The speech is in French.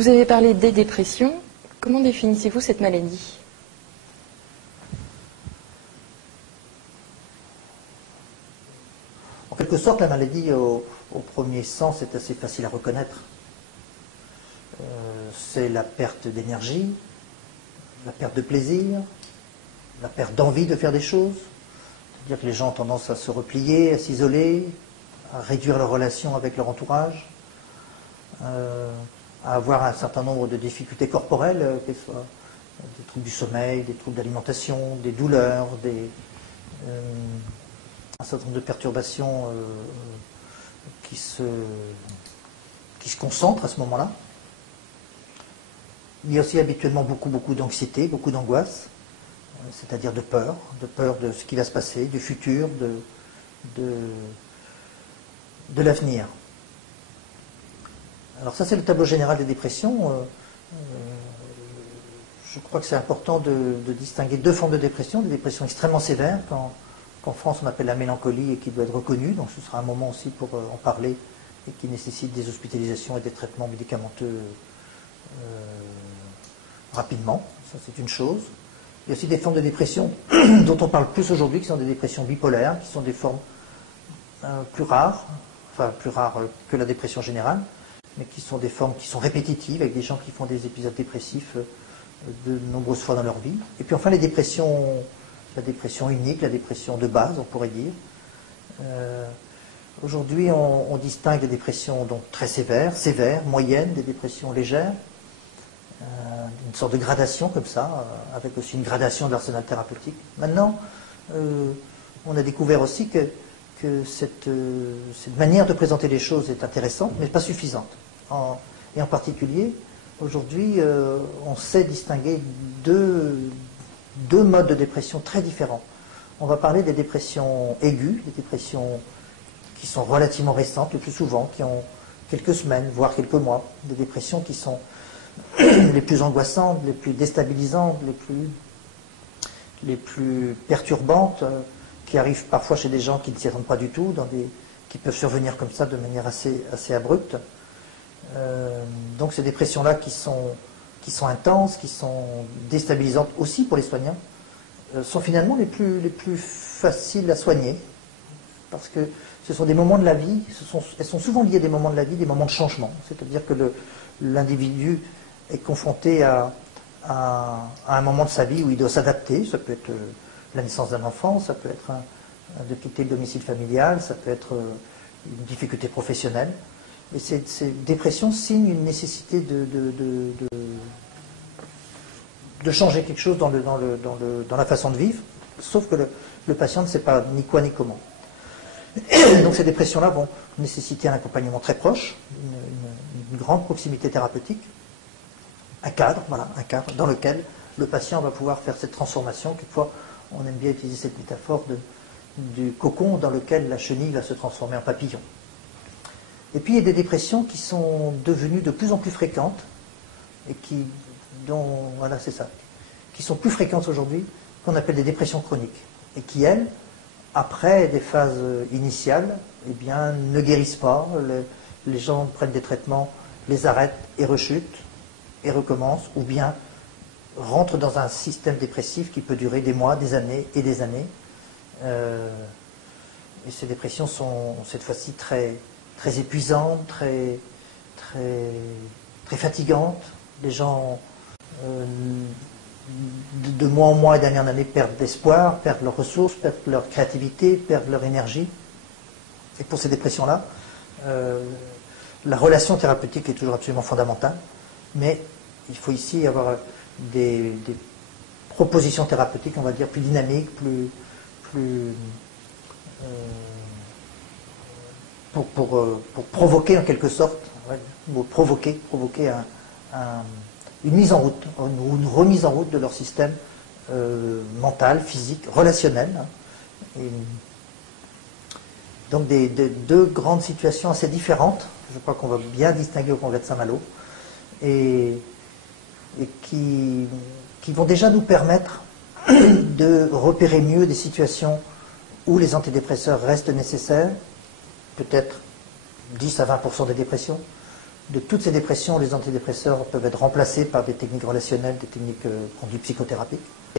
Vous avez parlé des dépressions. Comment définissez-vous cette maladie? En quelque sorte, la maladie, au premier sens, est assez facile à reconnaître. C'est la perte d'énergie, la perte de plaisir, la perte d'envie de faire des choses. C'est-à-dire que les gens ont tendance à se replier, à s'isoler, à réduire leurs relations avec leur entourage, à avoir un certain nombre de difficultés corporelles, qu'elles soient des troubles du sommeil, des troubles d'alimentation, des douleurs, un certain nombre de perturbations qui se concentrent à ce moment-là. Il y a aussi habituellement beaucoup d'anxiété, beaucoup d'angoisse, c'est-à-dire de peur de ce qui va se passer, du futur, de l'avenir. Alors ça, c'est le tableau général des dépressions. Je crois que c'est important de distinguer deux formes de dépression, des dépressions extrêmement sévères, qu'en France on appelle la mélancolie et qui doit être reconnue, donc ce sera un moment aussi pour en parler, et qui nécessite des hospitalisations et des traitements médicamenteux rapidement, ça c'est une chose. Il y a aussi des formes de dépression dont on parle plus aujourd'hui, qui sont des dépressions bipolaires, qui sont des formes plus rares, enfin plus rares que la dépression générale, mais qui sont des formes qui sont répétitives, avec des gens qui font des épisodes dépressifs de nombreuses fois dans leur vie. Et puis enfin la dépression unique, la dépression de base, on pourrait dire. Aujourd'hui, on distingue des dépressions donc très sévères, moyennes, des dépressions légères, une sorte de gradation comme ça, avec aussi une gradation de l'arsenal thérapeutique. Maintenant, on a découvert aussi que cette manière de présenter les choses est intéressante, mais pas suffisante. Et en particulier, aujourd'hui, on sait distinguer deux modes de dépression très différents. On va parler des dépressions aiguës, des dépressions qui sont relativement récentes, le plus souvent, qui ont quelques semaines, voire quelques mois, des dépressions qui sont les plus angoissantes, les plus déstabilisantes, les plus perturbantes, qui arrivent parfois chez des gens qui ne s'y attendent pas du tout, qui peuvent survenir comme ça de manière assez abrupte. Donc ces dépressions-là qui sont intenses, qui sont déstabilisantes aussi pour les soignants, sont finalement les plus faciles à soigner, parce que ce sont des moments de la vie, elles sont souvent liées à des moments de la vie, des moments de changement, c'est-à-dire que l'individu est confronté à un moment de sa vie où il doit s'adapter. Ça peut être la naissance d'un enfant, ça peut être de quitter le domicile familial, ça peut être une difficulté professionnelle. Et ces dépressions signent une nécessité de changer quelque chose dans la façon de vivre, sauf que le patient ne sait pas ni quoi ni comment. Donc ces dépressions-là vont nécessiter un accompagnement très proche, une grande proximité thérapeutique, un cadre dans lequel le patient va pouvoir faire cette transformation. Quelquefois, on aime bien utiliser cette métaphore du cocon dans lequel la chenille va se transformer en papillon. Et puis il y a des dépressions qui sont devenues de plus en plus fréquentes, et qui sont plus fréquentes aujourd'hui, qu'on appelle des dépressions chroniques, et qui, elles, après des phases initiales, eh bien, ne guérissent pas. Les gens prennent des traitements, les arrêtent et rechutent, et recommencent, ou bien rentrent dans un système dépressif qui peut durer des mois, des années et des années. Et ces dépressions sont cette fois-ci très épuisantes, très fatigantes. Les gens, de mois en mois et d'année en année, perdent l'espoir, perdent leurs ressources, perdent leur créativité, perdent leur énergie. Et pour ces dépressions-là, la relation thérapeutique est toujours absolument fondamentale, mais il faut ici avoir des propositions thérapeutiques, on va dire, plus dynamiques, pour provoquer en quelque sorte, provoquer une mise en route, ou une remise en route de leur système mental, physique, relationnel. Et donc deux grandes situations assez différentes, je crois qu'on va bien distinguer au Congrès de Saint-Malo, et qui vont déjà nous permettre de repérer mieux des situations où les antidépresseurs restent nécessaires, peut-être 10 à 20% des dépressions, de toutes ces dépressions, les antidépresseurs peuvent être remplacés par des techniques relationnelles, des techniques qu'on dit psychothérapiques.